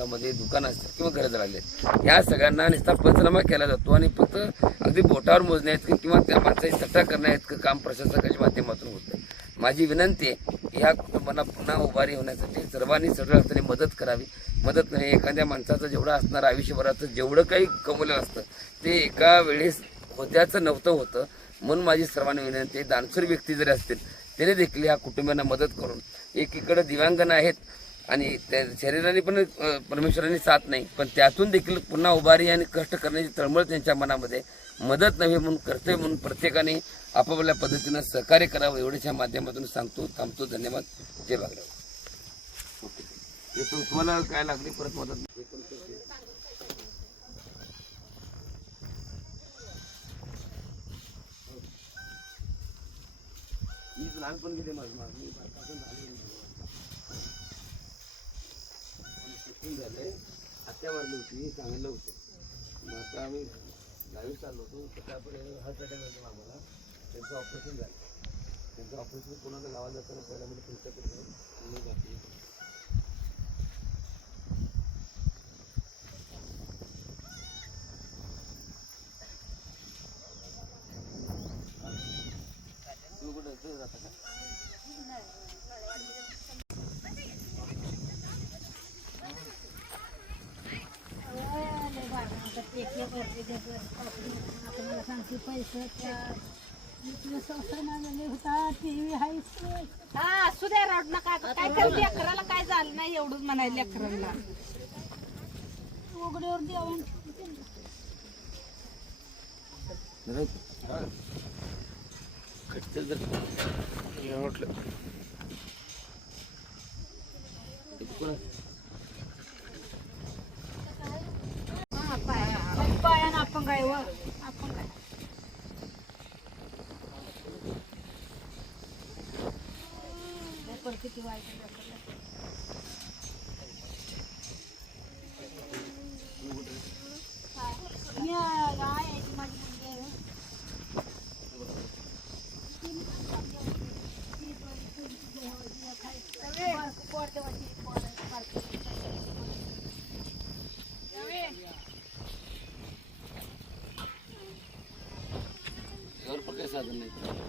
भागामध्ये दुकानं असतात किंवा घरं झालेली आहेत, या सगळ्यांना नुसता पंचनामा केला जातो आणि फक्त अगदी बोटावर मोजणे आहेत किंवा त्या माणसाची सट्टा करणे आहेत काम प्रशासकाच्या माध्यमातून होतं. माझी विनंती आहे, ह्या कुटुंबांना पुन्हा उभारी होण्यासाठी सर्वांनी सगळं अर्थाने मदत करावी. मदत नाही, एखाद्या माणसाचं जेवढं असणार आयुष्यभराचं जेवढं काही कमवलं असतं ते एका वेळेस होत्याचं नव्हतं होतं. म्हणून माझी सर्वांनी विनंती आहे, दानशूर व्यक्ती जरी असतील त्याने देखील ह्या कुटुंबांना मदत करून, एकीकडे दिव्यांगन आहेत आणि त्या शरीराने पण परमेश्वरांनी साथ नाही, पण त्यातून देखील पुन्हा उभारी आणि कष्ट करण्याची तळमळ त्यांच्या मनामध्ये, मदत नव्हे म्हणून कर्तव्य म्हणून प्रत्येकाने आपापल्या पद्धतीनं सहकार्य करावं एवढ्याच्या माध्यमातून सांगतो. थांबतो. धन्यवाद. जय बागराव. तुम्हाला काय लागली परत मदत? मी लहानपण गेले माझं झालंय, आत्या वाढली होती, चांगलं होतं. मग आता आम्ही गावी चाललो होतो, तर आपण हार्ट अटॅक झाला आम्हाला. त्यांचं ऑपरेशन झालं. त्यांचं ऑपरेशन कोणाला गावात जाताना पहिला म्हणजे तुमच्याकडे जाते. तू कुठं जाता का? सुद्या रड नका, काय कर लेकराला काय झालं नाही एवढंच म्हणायला लेकराला उघड्यावर देऊन पायानं आपण काय वर आपण काय किती वाईट साधन नाही.